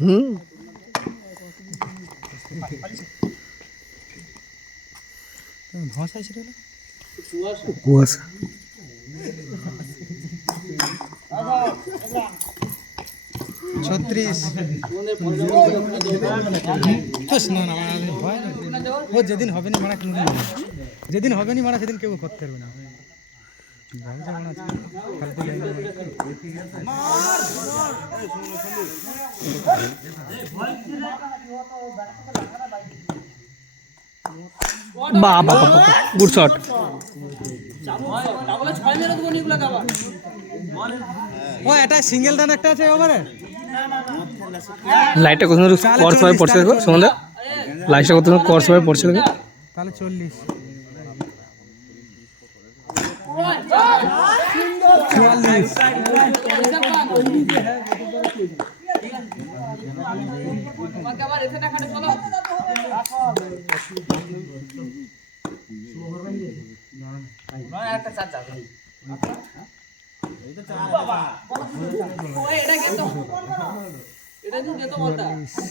হুম কুয়াশা। ও যেদিন হবে না মারা যেদিন হবে না মারা সেদিন কেউ করতে পারবে না। বাহ বাহ গুড শট। ও এটা সিঙ্গেল রান একটা আছে ওভারে। লাইটটা কত কোর্স ভাবে পড়ছে দেখো সুমনদা, লাইটটা কত কোর্স ভাবে পড়ছে দেখো। তাহলে 40 44।